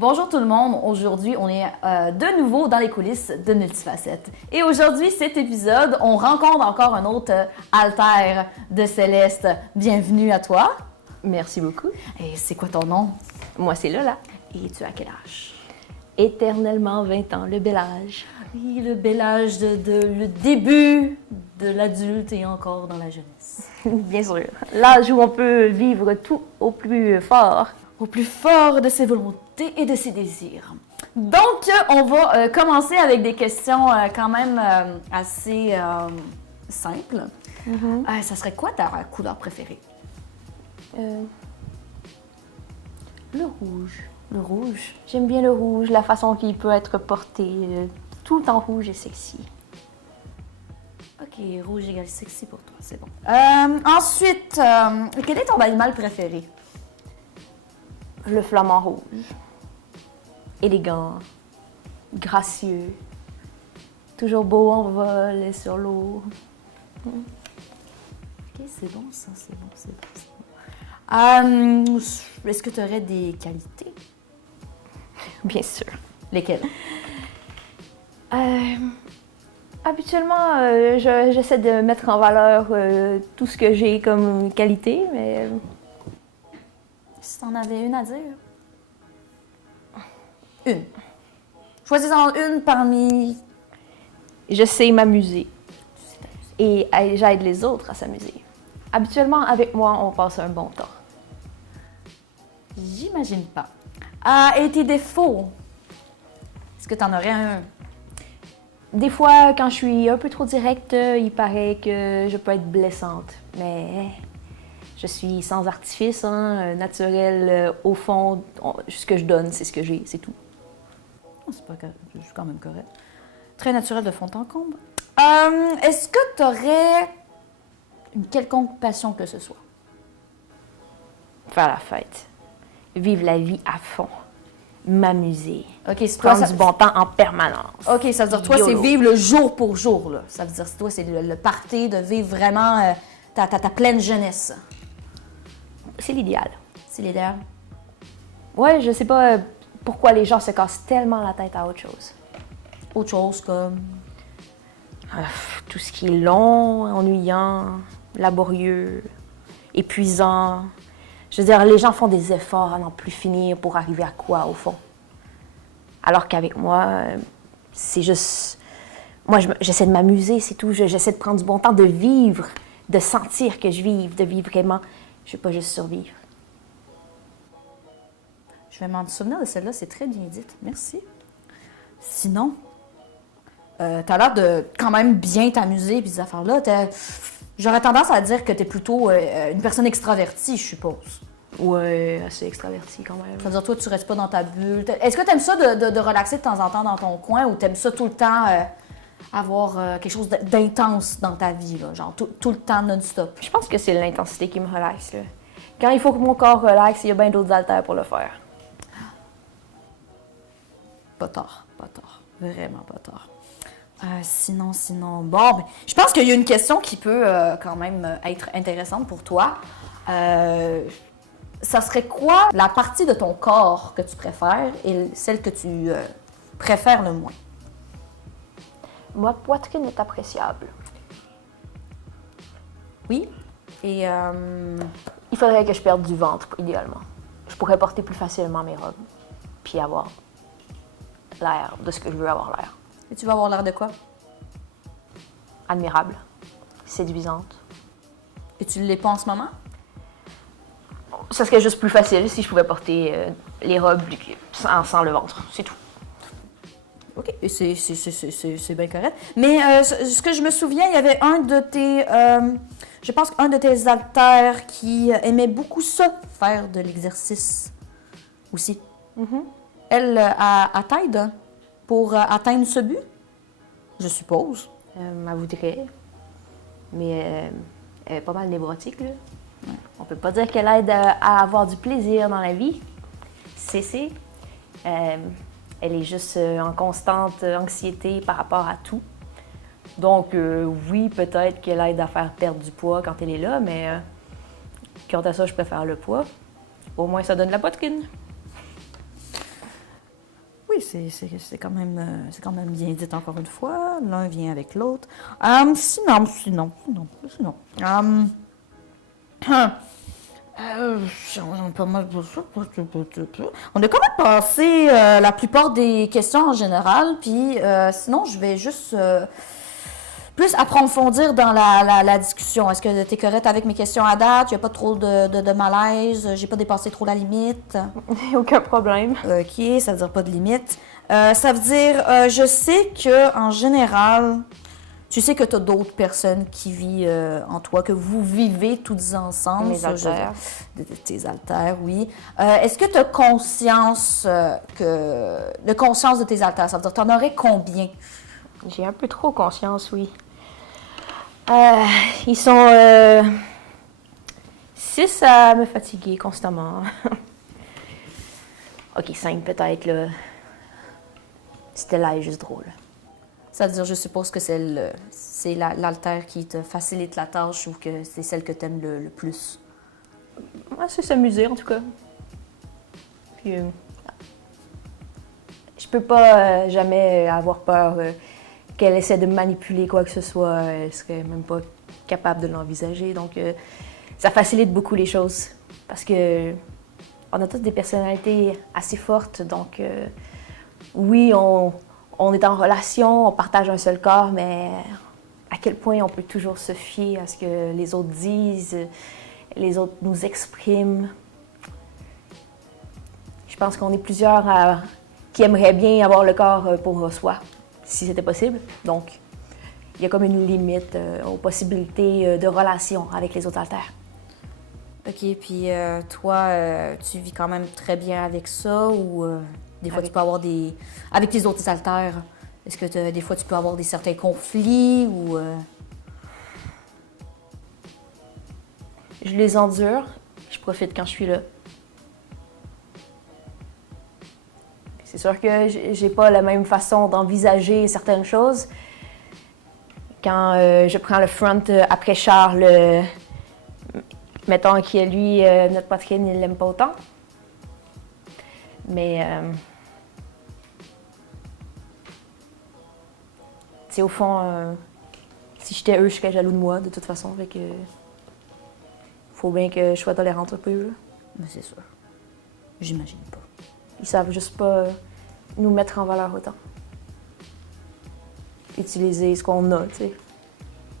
Bonjour tout le monde, aujourd'hui on est de nouveau dans les coulisses de Multifacettes. Et aujourd'hui, cet épisode, on rencontre encore un autre alter de Céleste. Bienvenue à toi. Merci beaucoup. Et c'est quoi ton nom? Moi, c'est Lola. Et tu as quel âge? Éternellement 20 ans, le bel âge. Oui, le bel âge de le début de l'adulte et encore dans la jeunesse. Bien sûr. L'âge où on peut vivre tout au plus fort. Au plus fort de ses volontés et de ses désirs. Donc, on va commencer avec des questions quand même assez simples. Ça serait quoi ta couleur préférée? Le rouge. Le rouge. J'aime bien le rouge, la façon qu'il peut être porté. Tout le temps rouge et sexy. Ok, rouge égale sexy pour toi, c'est bon. Ensuite, quel est ton animal préféré? Le flamant rouge. Élégant. Gracieux. Toujours beau en vol et sur l'eau. Ok, c'est bon ça, c'est bon, c'est bon, c'est bon. Est-ce que tu aurais des qualités? Bien sûr. Lesquelles? Habituellement, j'essaie de mettre en valeur tout ce que j'ai comme qualité, mais... Si t'en avais une à dire? Une. Choisis-en une parmi... Je sais m'amuser. Et j'aide les autres à s'amuser. Habituellement, avec moi, on passe un bon temps. J'imagine pas. Et tes défauts? Est-ce que t'en aurais un? Des fois, quand je suis un peu trop directe, il paraît que je peux être blessante. Mais je suis sans artifice, naturel. Au fond, ce que je donne, c'est ce que j'ai, c'est tout. C'est pas correct. Je suis quand même correct. Très naturel de fond en comble. Est-ce que tu aurais une quelconque passion que ce soit? Faire la fête. Vivre la vie à fond. M'amuser. OK, c'est toi, Prendre du bon temps en permanence. OK, ça veut dire toi, c'est YOLO. vivre le jour pour jour, là. Ça veut dire toi, c'est le party de vivre vraiment ta pleine jeunesse. C'est l'idéal. C'est l'idéal. Ouais, je sais pas pourquoi les gens se cassent tellement la tête à autre chose. Autre chose comme... Tout ce qui est long, ennuyant, laborieux, épuisant. Je veux dire, les gens font des efforts à n'en plus finir pour arriver à quoi, au fond? Alors qu'avec moi, c'est juste... Moi, j'essaie de m'amuser, c'est tout. J'essaie de prendre du bon temps, de vivre, de sentir que je vive, de vivre vraiment. Je ne veux pas juste survivre. Je vais m'en souvenir de celle-là, c'est très bien dit. Merci. Sinon, t'as l'air de quand même bien t'amuser puis ces affaires-là. J'aurais tendance à dire que t'es plutôt une personne extravertie, je suppose. Ouais, assez extraverti quand même. C'est-à-dire, toi, tu restes pas dans ta bulle. Est-ce que t'aimes ça de relaxer de temps en temps dans ton coin ou t'aimes ça tout le temps avoir quelque chose d'intense dans ta vie, là, genre tout le temps non-stop? Je pense que c'est l'intensité qui me relaxe, là. Quand il faut que mon corps relaxe, il y a bien d'autres haltères pour le faire. Pas tard, vraiment pas tard. Sinon, bon, ben, je pense qu'il y a une question qui peut quand même être intéressante pour toi. Ça serait quoi la partie de ton corps que tu préfères et celle que tu préfères le moins? Ma poitrine est appréciable. Oui. Et Il faudrait que je perde du ventre, idéalement. Je pourrais porter plus facilement mes robes, puis avoir l'air de ce que je veux avoir l'air. et tu vas avoir l'air de quoi? Admirable, séduisante. Et tu ne l'es pas en ce moment? Ça serait juste plus facile si je pouvais porter les robes sans le ventre, c'est tout. OK. Et c'est bien correct. Mais ce que je me souviens, il y avait un de tes... je pense qu'un de tes haltères qui aimait beaucoup ça, faire de l'exercice aussi. Elle t'aide pour atteindre ce but, je suppose. Elle voudrait, mais elle est pas mal névrotique, là. Ouais. On peut pas dire qu'elle aide à avoir du plaisir dans la vie. C'est. Elle est juste en constante anxiété par rapport à tout. Donc, oui, peut-être qu'elle aide à faire perdre du poids quand elle est là, mais quant à ça, je préfère le poids. Au moins, ça donne la poitrine. c'est quand même bien dit encore une fois. L'un vient avec l'autre. Sinon. Pas mal de ça. On a quand même passé la plupart des questions en général, puis sinon, je vais juste plus approfondir dans la discussion. Est-ce que tu es correct avec mes questions à date? Il n'y a pas trop de malaise? J'ai pas dépassé trop la limite? Aucun problème. OK, ça veut dire pas de limite. Ça veut dire, je sais que en général, tu sais que tu as d'autres personnes qui vivent en toi, que vous vivez toutes ensemble. Mes altères. Tes altères, oui. Est-ce que tu as conscience de tes altères? Ça veut dire, tu en aurais combien? J'ai un peu trop conscience, oui. Ils sont 6 à me fatiguer constamment. OK, 5 peut-être, là. C'était là est juste drôle. Ça veut dire, je suppose que c'est l'altère qui te facilite la tâche ou que c'est celle que tu aimes le plus. Ouais, c'est s'amuser, en tout cas. Puis, je peux pas jamais avoir peur qu'elle essaie de manipuler quoi que ce soit. Elle serait même pas capable de l'envisager. Donc, ça facilite beaucoup les choses. Parce que on a tous des personnalités assez fortes. Donc, oui, on est en relation, on partage un seul corps, mais à quel point on peut toujours se fier à ce que les autres disent, les autres nous expriment. Je pense qu'on est plusieurs qui aimeraient bien avoir le corps pour soi, si c'était possible. Donc, il y a comme une limite aux possibilités de relation avec les autres altères. OK, puis toi, tu vis quand même très bien avec ça ou des fois tu peux avoir des... Avec tes autres altères, est-ce que des fois tu peux avoir certains conflits ou... Je les endure, je profite quand je suis là. C'est sûr que j'ai pas la même façon d'envisager certaines choses. Quand je prends le front après Charles, mettons que lui, notre poitrine, il l'aime pas autant. Mais, tu sais, au fond, si j'étais eux, je serais jaloux de moi, de toute façon. Fait que, faut bien que je sois tolérante un peu. Là. Mais c'est sûr. J'imagine pas. Ils savent juste pas nous mettre en valeur autant. Utiliser ce qu'on a, tu sais.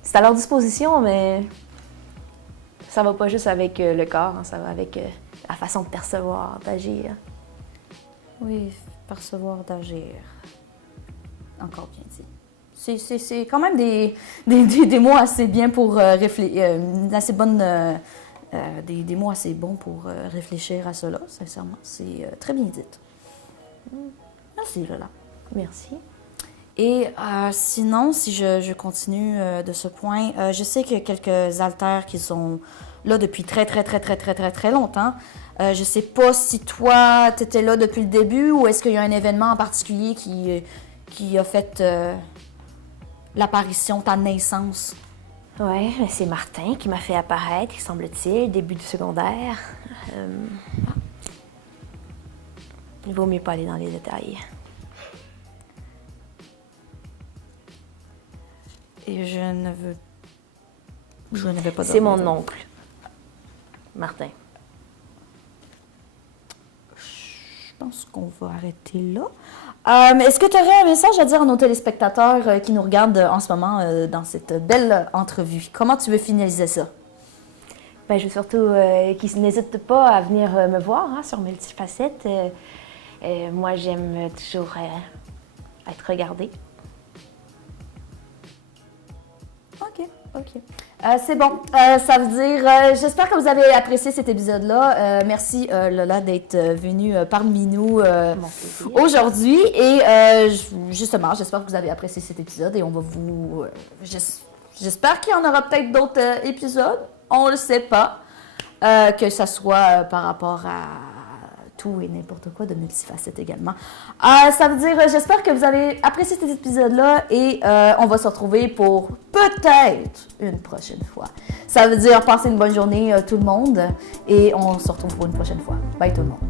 C'est à leur disposition, mais ça va pas juste avec le corps, hein, ça va avec la façon de percevoir, d'agir. Oui, percevoir, d'agir. Encore bien dit. C'est quand même des mots assez bien pour réfléchir, assez bonne, des mots assez bons pour réfléchir à cela, sincèrement. C'est très bien dit. Merci, Lola. Merci. Et sinon, si je continue de ce point, je sais qu'il y a quelques altères qui sont là depuis très longtemps. Je sais pas si toi, tu étais là depuis le début ou est-ce qu'il y a un événement en particulier qui a fait l'apparition, ta naissance? Ouais, c'est Martin qui m'a fait apparaître, semble-t-il, début du secondaire. Il vaut mieux pas aller dans les détails. Et je ne vais pas... C'est mon oncle, Martin. Je pense qu'on va arrêter là. Est-ce que tu aurais un message à dire à nos téléspectateurs qui nous regardent en ce moment dans cette belle entrevue? Comment tu veux finaliser ça? Ben, je veux surtout qu'ils n'hésitent pas à venir me voir hein, sur Multifacette. Moi, j'aime toujours être regardée. OK. C'est bon. Ça veut dire, j'espère que vous avez apprécié cet épisode-là. Merci, Lola, d'être venue parmi nous aujourd'hui. Et justement, j'espère que vous avez apprécié cet épisode et on va vous... j'espère qu'il y en aura peut-être d'autres épisodes. On ne le sait pas. Que ça soit par rapport à tout et n'importe quoi de Multifacette également. Ça veut dire, j'espère que vous avez apprécié cet épisode-là et on va se retrouver pour peut-être une prochaine fois. Ça veut dire, passez une bonne journée tout le monde et on se retrouve pour une prochaine fois. Bye tout le monde.